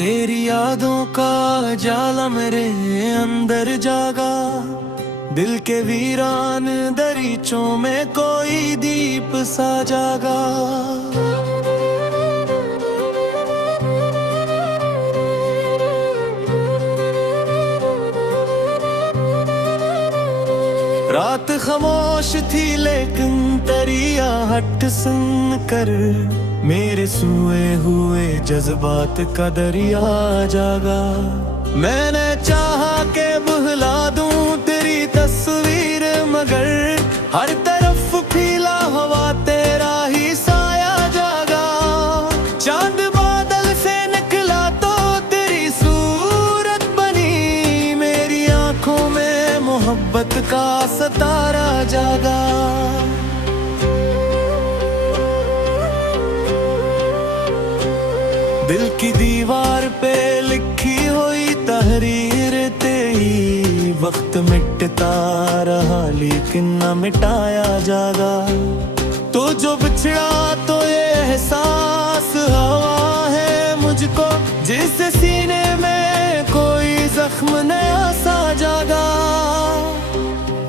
तेरी यादों का जाला मेरे अंदर जागा, दिल के वीरान दरीचों में कोई दीप सा जागा। रात खामोश थी लेकिन तेरी आहट सुन कर मेरे सोए हुए जज्बात का दरिया जागा। मैंने चाहा के बुहला दूं तेरी तस्वीर, मगर हर तरफ फीला हवा तेरा ही साया जागा। चांद बादल से निकला तो तेरी सूरत बनी, मेरी आंखों में मोहब्बत का सितारा जागा। दिल की दीवार पे लिखी हुई तहरीर तेरी, वक्त मिटता रहा लेकिन न मिटाया जागा। तो जो बिछड़ा तो ये एहसास हवा है मुझको, जिससे सीने में कोई जख्म नया सा जागा।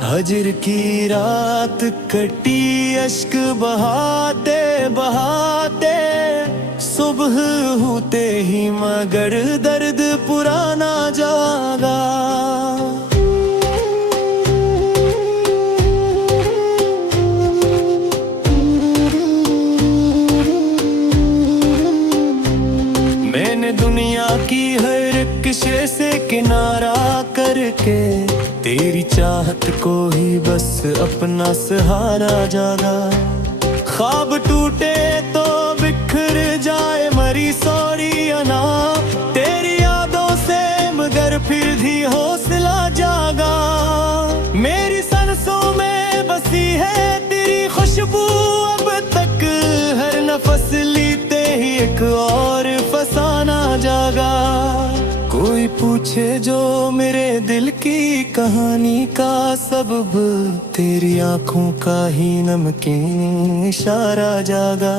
हजर की रात कटी अश्क बहाते बहाते, सुबह होते ही मगर दर्द पुराना जागा। मैंने दुनिया की हर किसे से किनारा करके तेरी चाहत को ही बस अपना सहारा जागा। ख्वाब टूटे तो बिखर जाए मरी सॉरी अना, तेरी यादों से मगर फिर भी हौसला जागा। मेरी सांसों में बसी है तेरी खुशबू अब तक, हर नफस लेते ही एक और फसाना जागा। कोई पूछे जो मेरे दिल की कहानी का सबब, तेरी आंखों का ही नमकीन इशारा जागा।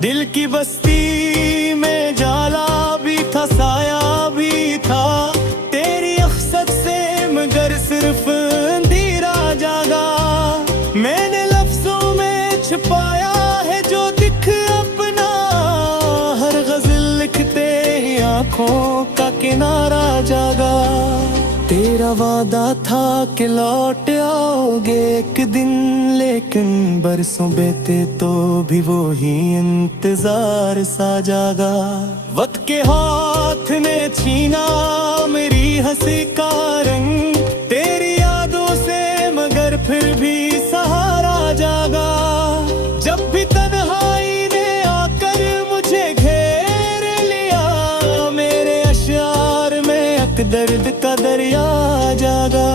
दिल की बस्ती में जाला भी था साया भी था, तेरी अख्सत से मगर सिर्फ अंधेरा जागा। मैंने लफ्जों में छुपाया है जो दिख अपना, हर गजल लिखते ही आंखों का किनारा जागा। तेरा वादा था कि लौट आओगे एक दिन, लेकिन बरसों बीते तो भी वो ही इंतजार सा जागा। वक्त के हाथ ने छीना मेरी हंसी का रंग, तेरी यादों से मगर फिर भी सहारा जागा। जब भी तन्हाई ने आकर मुझे घेर लिया, मेरे अश्यार में एक दर्द का दरिया जागा।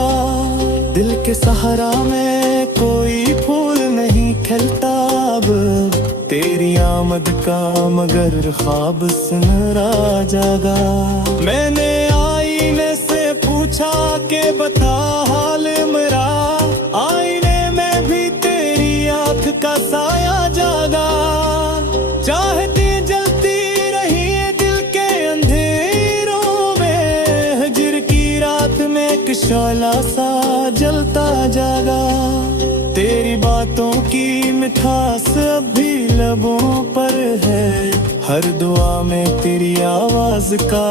दिल के सहारा में कोई फूल नहीं खिलता अब, तेरी आमद का मगर ख्वाब सुनहरा जागा। मैंने आईने से पूछा के बता हाल मेरा, आईने में भी तेरी आँख का साया जागा। चाहती जलती रही दिल के अंधेरों में, हजर की रात में एक शोला सा जलता जागा। तेरी बातों की मिठास अब भी लबों पर है, हर दुआ में तेरी आवाज का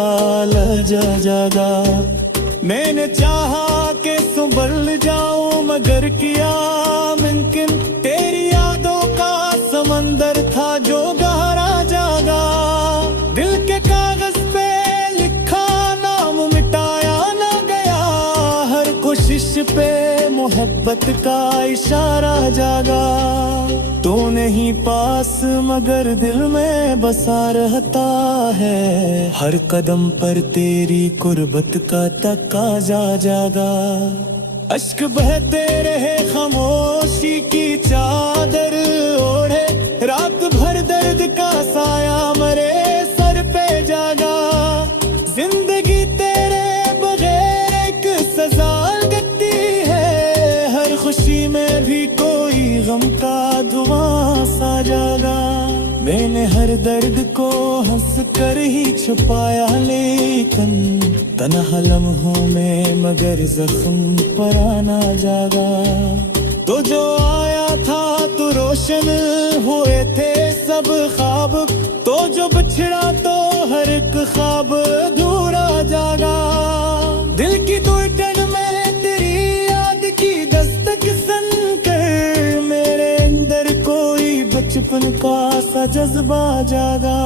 लहजा जागा। मैंने चाहा कि संभल जाऊं मगर किया मुमकिन, तेरी यादों का समंदर था जो गहरा जागा। दिल के कागज पे लिखा नाम मिटाया न गया, हर कोशिश पे मोहब्बत का इशारा जागा। तो नहीं पास मगर दिल में बसा रहता है, हर कदम पर तेरी कुर्बत का तकाजा जागा। अश्क बहते रहे खामोशी की चादर ओढ़े, रात भर दर्द का साया मरे सर पे जागा। जिंदगी तेरे बगैर एक सजा लगती है, हर खुशी में भी कोई गम का धुआं सा जागा। मैंने हर दर्द को हंस कर ही छुपाया, लेकिन तन्हा लम्हों में मगर जख्म पुराना जागा। तो जो आया था तो रोशन हुए थे सब ख्वाब, तो जो बिछड़ा तो हर एक ख्वाब अधूरा जागा। दिल की धड़कन में तेरी याद की दस्तक सुनकर मेरे अंदर कोई बचपन का सा जज्बा जागा।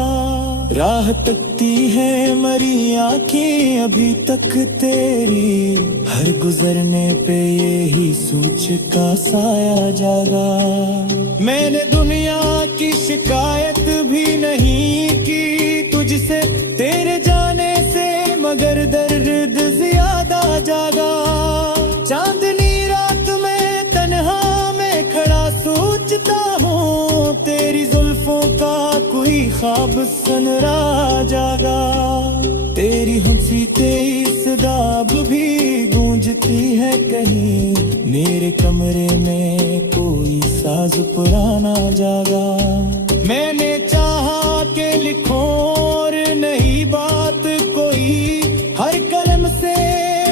राह तकती है मरी आंखें अभी तक तेरी, हर गुजरने पे यही सोच का साया जागा। मैंने दुनिया की शिकायत भी नहीं की तुझसे तेरे जाने से, मगर दर्द ज्यादा जागा। चांदनी रात में तन्हा में खड़ा सोचता हूँ, तेरी जुल्फों का कोई ख्वाब सुन रहा जागा। तेरी हंसी तेरी सदाब भी गूंजती है कहीं, मेरे कमरे में कोई साज पुराना जागा। मैंने चाहा के लिखूं और नई बात कोई, हर कलम से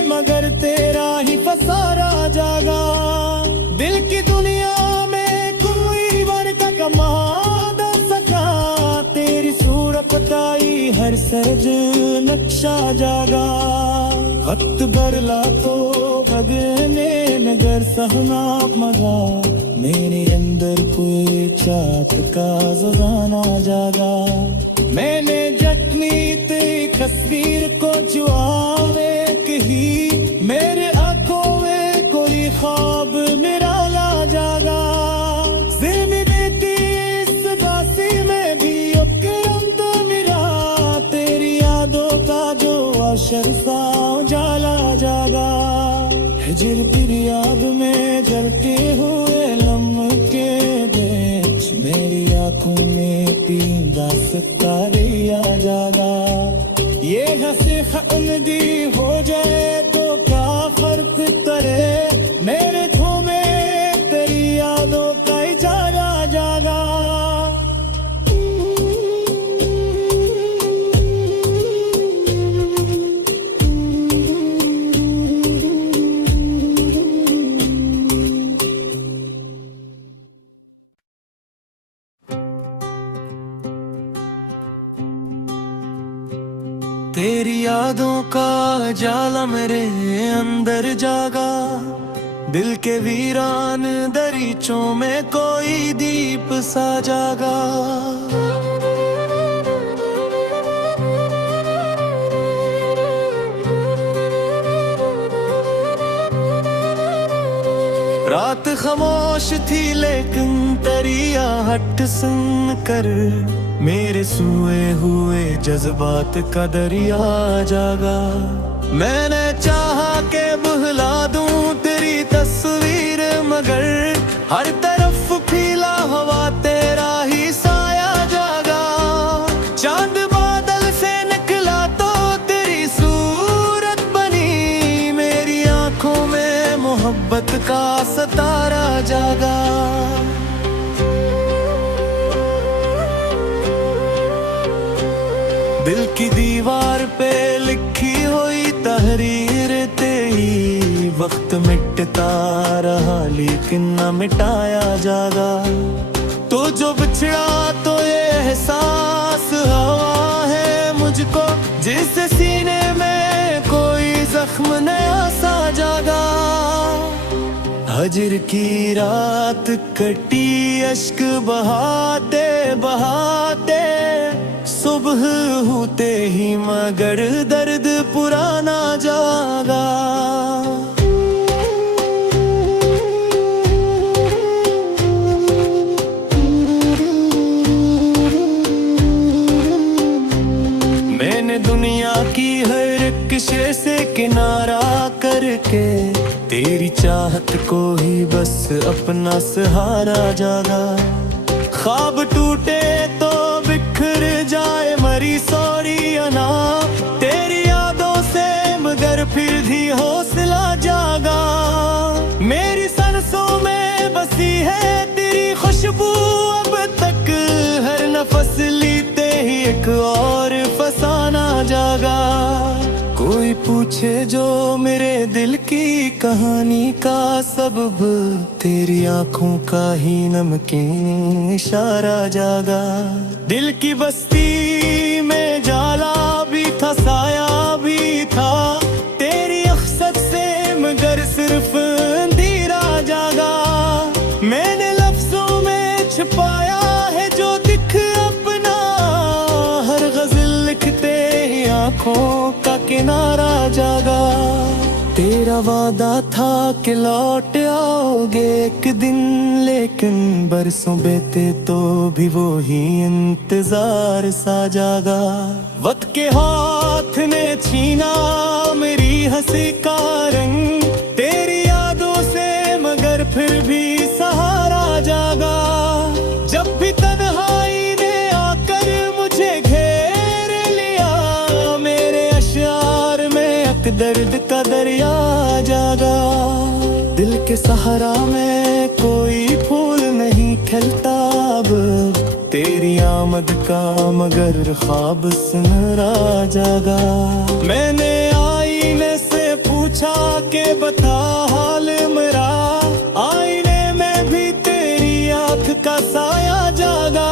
मगर तेरा ही फसारा जागा। दिल की दुनिया में कोई वर्क कमा ना सका, तेरी सूरत आई हर सहज नक्शा जागा। वक्त बरला तो बगने नगर सहना मगा, मेरे अंदर कोई चाहत का ज़माना जागा। मैंने जख्मी तेरी तस्वीर को जुआवे कही, मेरे आंखों में कोई ख्वाब मेरा ला जागा। ज़िंदगी देती इस दासी में भी उपकरम तो मेरा, तेरी यादों का जो आशर सा उजाला जागा। हिजर बिर याद में जलते हुए लम्हे देख, मेरी आंखों में पींदा सितारिया जागा। ये हंसी खंदी हो जाए तो क्या फर्क करे, मेरे घूमे तेरी यादों का ही जागा जागा। तेरी यादों का जाला मेरे अंदर जागा, दिल के वीरान दरीचों में कोई दीप सा जागा। रात खामोश थी लेकिन तेरी आहट सुन कर, मेरे सोए हुए जज्बात का दरिया जागा। मैंने चाहा के बहला दूं तेरी तस्वीर, मगर हर तरफ फीला हवा तेरा ही साया जागा। चांद बादल से निकला तो तेरी सूरत बनी, मेरी आंखों में मोहब्बत का सितारा जागा। दिल की दीवार पे लिखी हुई तहरीर तेरी, वक्त मिटता रहा लेकिन न मिटाया जागा। तो जो बिछड़ा तो ये एहसास हवा है मुझको, जिससे सीने में कोई जख्म नया सा जागा। हजर की रात कटी अश्क बहाते बहाते, सुबह होते ही मगर दर्द पुराना जागा। मैंने दुनिया की हर किस्से से किनारा करके, तेरी चाहत को ही बस अपना सहारा जागा। ख्वाब टूटे तो बिखर जाए मरी सोरियाना, तेरी यादों से मगर फिर भी हौसला जागा। मेरी सांसों में बसी है तेरी खुशबू अब तक, हर नफस पूछे जो मेरे दिल की कहानी का सबब, तेरी आंखों का ही नमकीन इशारा जागा। दिल की बस्ती में जाला भी था, साया भी था, तेरी अख्सत से मगर सिर्फ अंधेरा जागा। मैंने लफ्जों में छिपाया है जो दिख अपना, हर गज़ल लिखते ही आंखों का किनारा जागा। तेरा वादा था कि लौट आओगे एक दिन, लेकिन बरसों बीते तो भी वो ही इंतजार सा जागा। वक्त के हाथ ने छीना मेरी हंसी का रंग, तेरी यादों से मगर फिर भी सहारा जागा। जब भी तन्हाई ने आकर मुझे घेर लिया, मेरे अश्यार में एक दर्द का दरिया जागा। दिल के सहारा में कोई फूल नहीं खिलता अब, तेरी आमद का मगर ख्वाब सुनहरा जागा। मैंने आईने से पूछा कि बता हाल मेरा, आईने में भी तेरी आंख का साया जागा।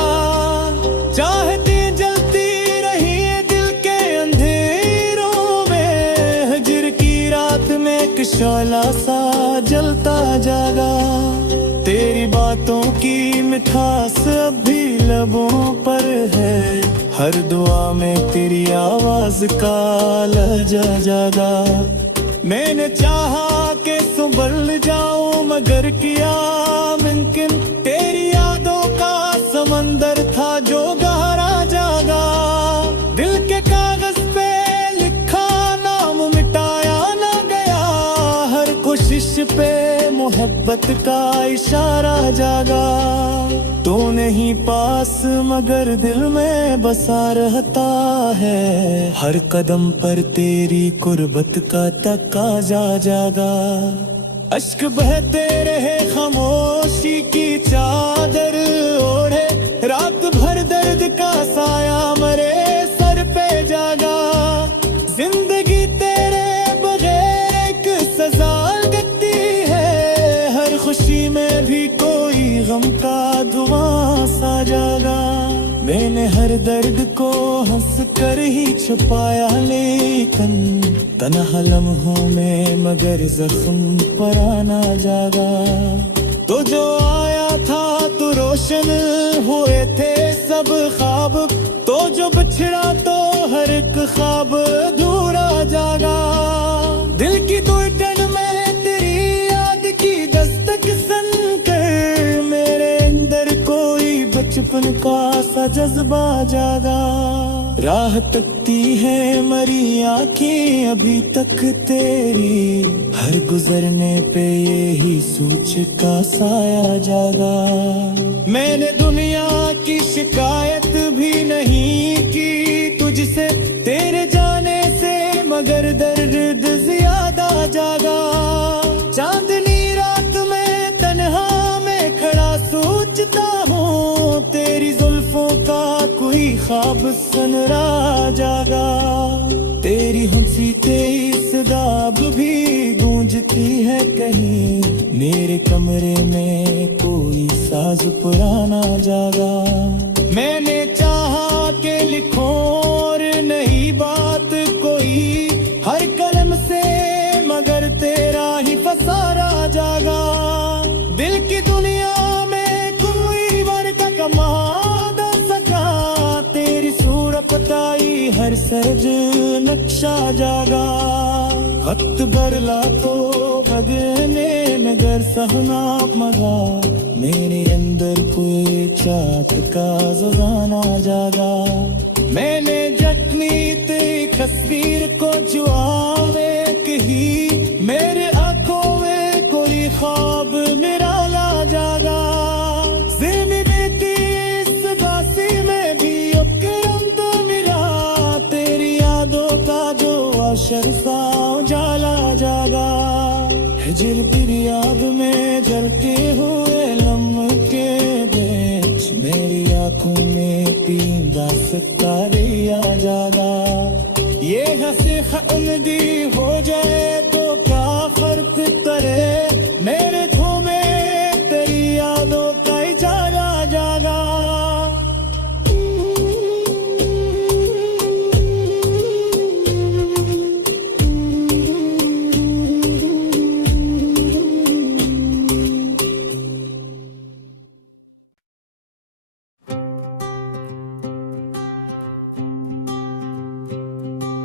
चाहती जलती रही दिल के अंधेरों में, हिज्र की रात में एक शोला सा जलता जागा। तेरी बातों की मिठास अब भी लबों पर है, हर दुआ में तेरी आवाज का लहजा जागा। मैंने चाहा कि संभल जाऊं मगर किया मुमकिन, तेरी यादों का समंदर था जो गहरा जागा। दिल के कागज पे लिखा नाम मिटाया ना गया, हर कोशिश पे मोहब्बत का इशारा जागा। तो नहीं पास मगर दिल में बसा रहता है, हर कदम पर तेरी कुर्बत का तकाजा जागा। अश्क बहते रहे खामोशी की चादर ओढ़े, रात भर दर्द का साया मरे सर पे जागा। जिंदगी तेरे बगैर एक सजा लगती है, हर खुशी में भी कोई गम का धुआं सा जागा। मैंने हर दर्द को हंस कर ही छुपाया, लेकिन तन्हा लम्हों में मगर जख्म पर आना जागा। तो जो आया था तो रोशन हुए थे सब ख्वाब, तो जो बिछड़ा तो हर एक ख्वाब अधूरा जागा। दिल की धड़कन में तेरी याद की दस्तक सुनकर, मेरे अंदर कोई बचपन का सा जज्बा जागा। राह तकती है मरी आंखें अभी तक तेरी, हर गुजरने पे यही सोच का साया जागा। मैंने दुनिया की शिकायत भी नहीं की तुझसे, तेरे जाने से मगर दर्द ज्यादा जागा। चांदनी रात में तन्हा में खड़ा सोचता हूँ, तेरी जुल्फों का कोई ख्वाब सुनरा जागा। तेरी हंसी तेज दाब भी गूंजती है कहीं, मेरे कमरे में कोई साज पुराना जागा। मैंने चाहा कि लिखूं और नई बात कोई, हर कलम से मगर तेरा ही फसारा जागा। दिल की दुनिया में कोई वर्ग कमा ना सका, तेरी सूरत बताई हर सहज नक्शा जागा। वक्त बरला तो बदने नगर सहना मगा, मेरे अंदर कोई चाहत का ज़माना जागा। मैंने जख्मी तेरी तस्वीर को जुआवे कही, मेरे आंखों में कोई ख्वाब मेरा ला जागा। ज़िंदगी की इस बासी में भी उपकरम तो मेरा, तेरी यादों का जो आशर सा उजाला जागा। हिजर बिरियाब में जलते हुए लम्हे देख, मेरी आंखों में पींदा सितारे आ जागा। ये हंसे जिंदगी हो जाए तो क्या फर्क करे, मेरे घूमे तेरी यादों का ही जागा जागा।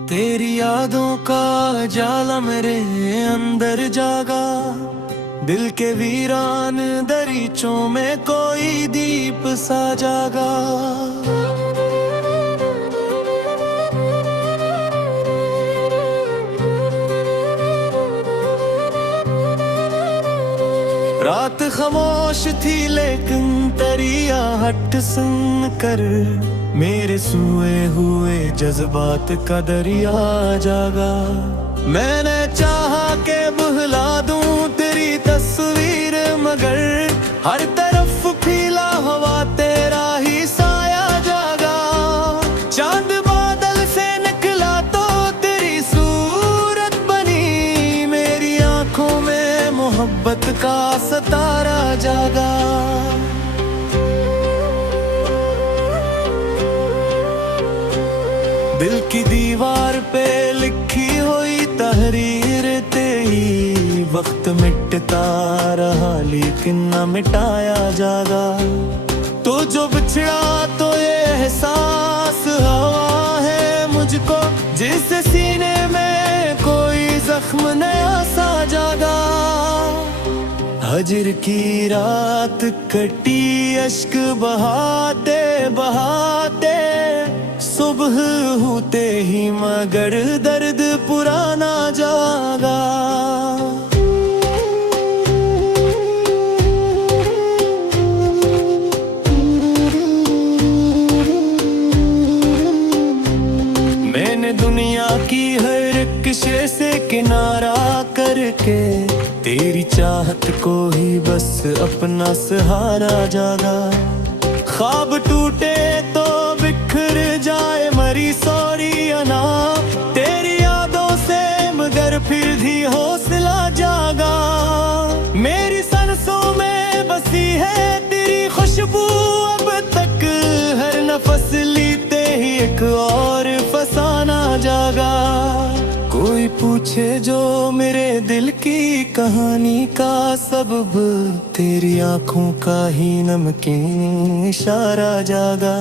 तेरी यादों का जाला मेरे अंदर जागा, दिल के वीरान दरीचों में कोई दीप सा जागा। रात खामोश थी लेकिन तेरी आहट सुन कर मेरे सोए हुए जज्बात का दरिया जागा। मैंने चाहा के बुला दूं तेरी तस्वीर, मगर हर तरफ फीला हवा तेरा ही साया जागा। चांद बादल से निकला तो तेरी सूरत बनी, मेरी आंखों में मोहब्बत का सितारा जागा। दिल की दीवार पे लिखी हुई तहरीर तेरी, वक्त मिटता रहा लेकिन न मिटाया जागा। तो जो बिछड़ा तो ये एहसास हवा है मुझको, जिससे सीने में कोई जख्म नया सा जागा। हजर की रात कटी अश्क बहाते बहाते, सुबह होते ही मगर दर्द पुराना जागा। मैंने दुनिया की हर किस्से से किनारा करके तेरी चाहत को ही बस अपना सहारा जागा। ख्वाब टूटे तो बिखर जाए मरी सॉरी अना, तेरी यादों से मगर फिर भी हौसला जागा। मेरी सांसों में बसी है तेरी खुशबू अब तक, हर नफस लेते ही एक और फसाना जागा। कोई पूछे जो मेरे दिल की कहानी का सबब, तेरी आंखों का ही नमकीन इशारा जागा।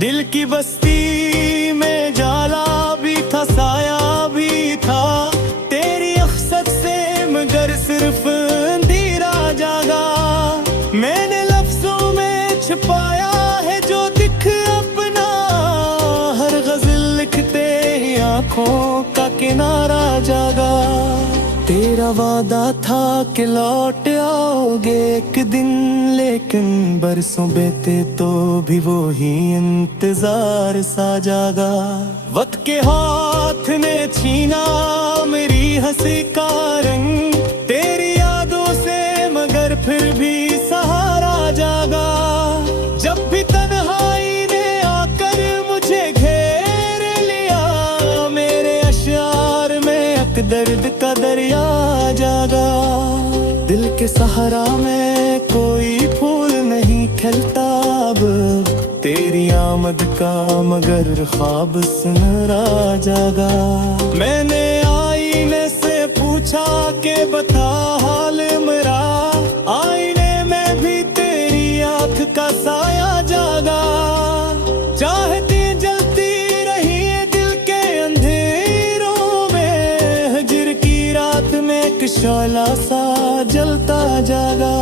दिल की बस्ती में जाला भी था साया भी था, तेरी अख्सत से मगर सिर्फ अंधेरा जागा। मैंने लफ्जों में छुपाया है जो दिख अपना, हर गजल लिखते ही आंखों का किनारा जागा। तेरा वादा था कि लौट आओगे एक दिन, लेकिन बरसों बीते तो भी वो ही इंतजार सा जागा। वक्त के हाथ ने छीना मेरी हंसी का रंग, तेरी यादों से मगर फिर भी सहारा जागा। जब भी तन्हाई ने आकर मुझे घेर लिया, मेरे अश्यार में एक दर्द का दरिया जागा। दिल के सहारा में कोई फूल नहीं खिलता अब, तेरी आमद का मगर ख्वाब सुनहरा जागा। मैंने आईने से पूछा के बता हाल मेरा, आईने में भी तेरी आँख का साया जागा। चाहती जलती रही दिल के अंधेरों में, हजर की रात में एक शोला सा जलता जागा।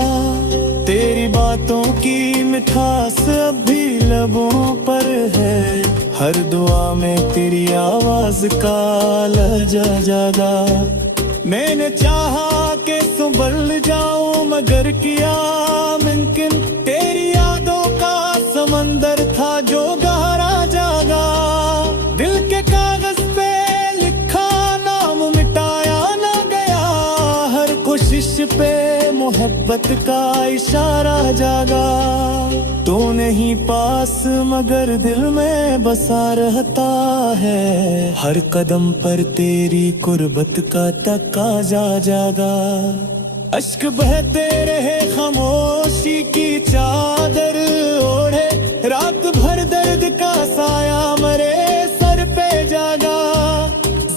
तेरी बातों की मिठास अब भी लबों पर है, हर दुआ में तेरी आवाज का लहजा जागा। मैंने चाहा कि संभल जाऊं मगर किया मुमकिन, तेरी यादों का समंदर था जो गहरा जागा। दिल के कागज पे लिखा नाम मिटाया ना गया, हर कोशिश पे मोहब्बत मोहब्बत का इशारा जागा। तो नहीं पास मगर दिल में बसा रहता है, हर कदम पर तेरी कुर्बत का तकाजा जागा। अश्क बहते रहे खामोशी की चादर ओढ़े, रात भर दर्द का साया मरे सर पे जागा।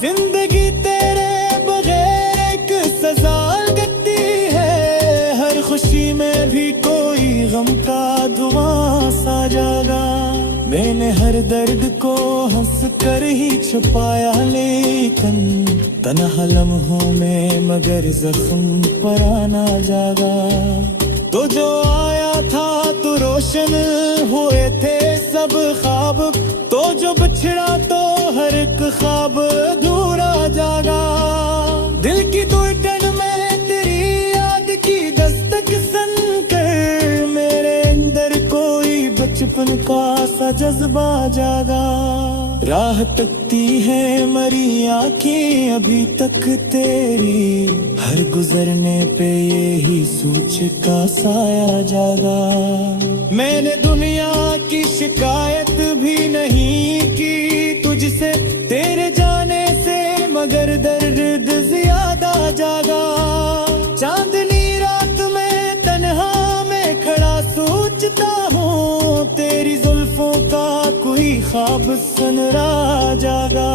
जिंदगी तेरे बगैर एक सजा देती है, हर खुशी में भी कोई गम का धुआं सा जागा। मैंने हर दर्द को हंस कर ही छुपाया, लेकिन तन्हा लम्हों में मगर जख्म पर आना जागा। तो जो आया था तो रोशन हुए थे सब ख्वाब, तो जो बिछड़ा तो हर एक ख्वाब अधूरा जागा। दिल की धड़कन में तेरी याद की दस्तक सुनकर मेरे अंदर कोई बचपन का सा जज्बा जागा। राह तकती है मरी आंखें अभी तक तेरी, हर गुजरने पे यही सोच का साया जागा। मैंने दुनिया की शिकायत भी नहीं की तुझसे, तेरे जाने से मगर दर्द ज्यादा जागा। चांदनी रात में तन्हा में खड़ा सोचता हूँ, तेरी जुल्फों का कोई ख्वाब सुन रहा जागा।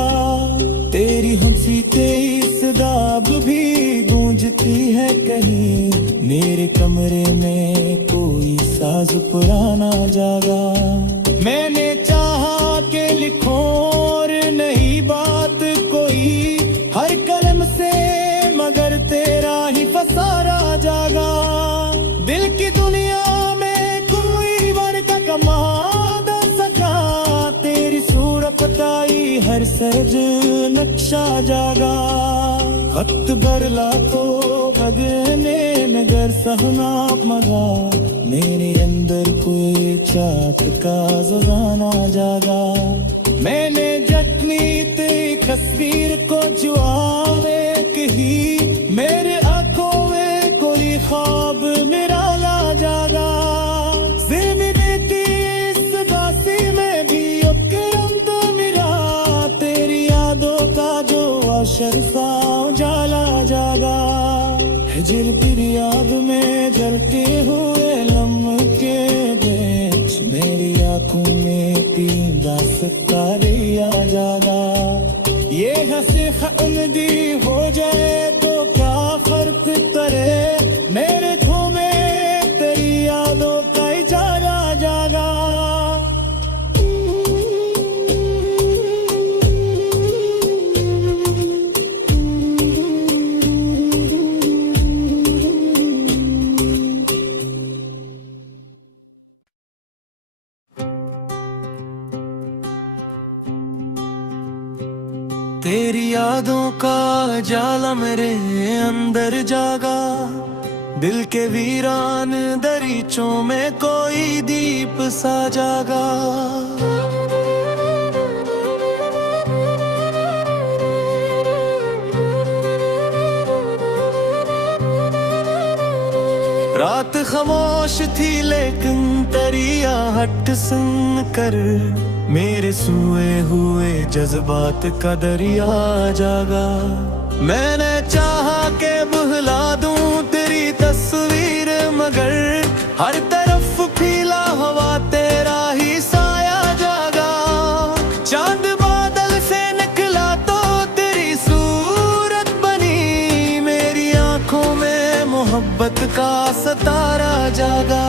तेरी हमसी तेरी सदाब भी गूंजती है कहीं, मेरे कमरे में कोई साज पुराना जागा। मैंने चाहा के लिखूं और नई बात कोई, हर कलम से मगर तेरा ही फसारा जागा। दिल की दुनिया में कोई वर्क कमादा सका, तेरी सूरत बताई हर सहज नक्शा जागा। खत बरला तो बगने नगर सहना मगा, मेरे अंदर कोई चाट का ज़राना जागा। मैंने जख्मी तेरी तस्वीर को जुआवे कही, मेरे आंखों में कोई ख्वाब निराला जागा। ज़िंदगी देती इस दासी में भी उपकरम तो मेरा, तेरी यादों का जो अशर सा उजाला जागा। हिजर तेरी याद में जलते हुए लम्हे देख, मेरी आंखों में पींदा सतारिया जागा। ये हंसी खलदी हो जाए तो क्या फर्क करे, मेरे घूमे तेरी यादों का इजारा जागा। तेरी यादों का जाला मेरे अंदर जागा, दिल के वीरान दरीचों में कोई दीप सा जागा। रात खामोश थी लेकिन तेरी आहट सुन कर मेरे सूए हुए जज्बात का दरिया जागा। मैंने चाहा के बुहला दूं तेरी तस्वीर, मगर हर तरफ फीला हवा तेरा ही साया जागा। चांद बादल से निकला तो तेरी सूरत बनी, मेरी आंखों में मोहब्बत का सितारा जागा।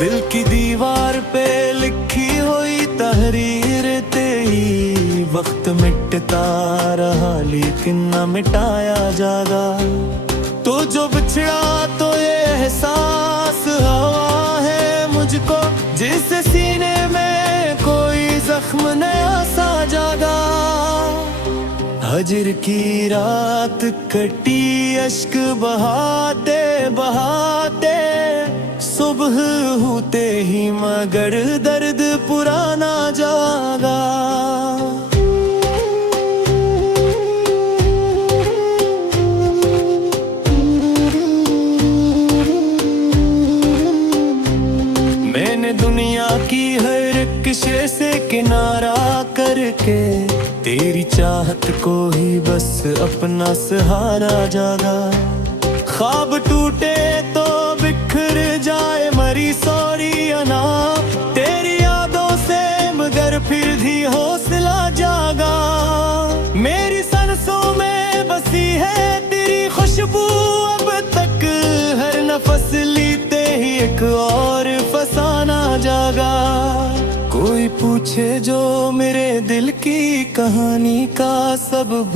दिल की दीवार पे लिखी हुई तहरीर तेरी, वक्त मिटता रहा लेकिन न मिटाया जागा। तो जो बिछड़ा तो ये एहसास हवा है मुझको, जिससे सीने में कोई जख्म नया सा जागा। हजर की रात कटी अश्क बहाते बहाते, सुबह होते ही मगर दर्द पुराना जागा। किनारा करके तेरी चाहत को ही बस अपना सहारा जागा। ख्वाब टूटे तो बिखर जाए मरी सॉरी अना, तेरी यादों से मगर फिर भी हौसला जागा। मेरी सांसों में बसी है तेरी खुशबू अब तक, हर नफस लेते ही एक और फसाना जागा। कोई पूछे जो मेरे दिल की कहानी का सबब,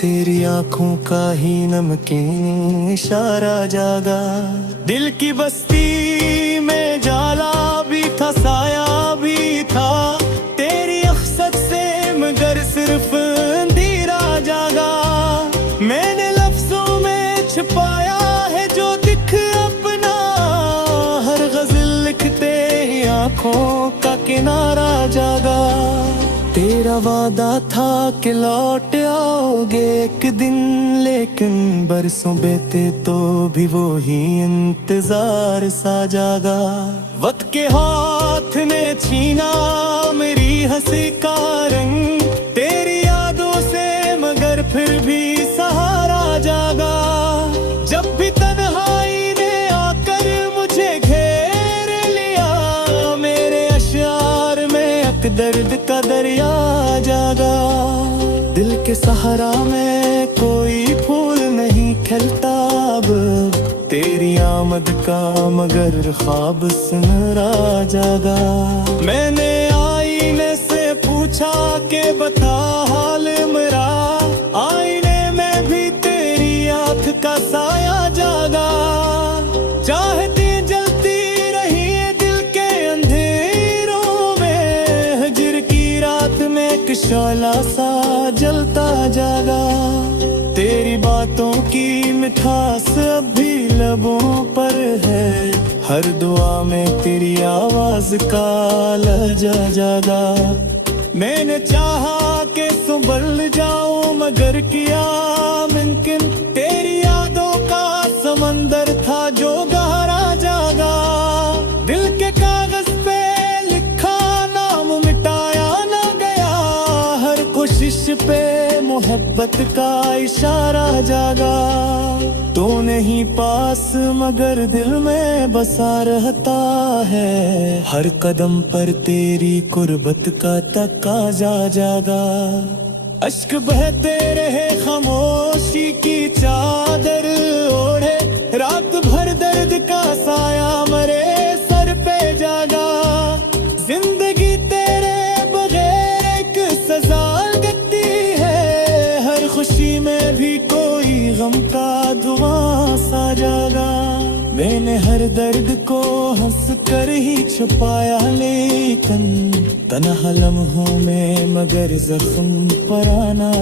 तेरी आंखों का ही नमकीन इशारा जागा। दिल की बस्ती में जाला भी था साया भी था, तेरी अख्सत से मगर सिर्फ अंधेरा जागा। मैंने लफ्जों में छिपाया है जो दिख अपना, हर गज़ल लिखते ही आंखों का किनारा जागा। तेरा वादा था कि लौट आओगे एक दिन, लेकिन बरसों बीते तो भी वो ही इंतजार सा जागा। वक्त के हाथ ने छीना मेरी हंसी का रंग, तेरी यादों से मगर फिर भी सहारा जागा। जब भी तन्हाई ने आकर मुझे घेर लिया, मेरे अश्यार में एक दर्द का दरिया जागा। दिल के सहारा में कोई फूल नहीं खिलता अब, तेरी आमद का मगर ख्वाब सुनहरा जागा। मैंने आईने से पूछा के बता हाल मेरा, आईने में भी तेरी आँख का साया जागा। चाहती जलती रही दिल के अंधेरों में, हिज्र की रात में एक शोला सा जलता जागा। तेरी बातों की मिठास अब भी लबों पर है, हर दुआ में तेरी आवाज का लहजा जागा। मैंने चाहा कि संभल जाऊं मगर किया मुमकिन, तेरी यादों का समंदर था जो गहरा जागा। दिल के कागज पे लिखा नाम मिटाया ना गया, हर कोशिश पे मोहब्बत का इशारा जागा। तो नहीं पास मगर दिल में बसा रहता है, हर कदम पर तेरी कुर्बत का तकाजा जागा। अश्क बहते रहे खामोशी की चादर ओढ़े, रात भर दर्द का साया मरे सर पे जागा। जिंदगी तेरे बगैर एक सजा लगती है, हर खुशी में भी कोई गम का धुआं सा जागा। मैंने हर दर्द को हंस कर ही छुपाया, लेकिन तन्हा लम्हों में मगर जख्म पर आना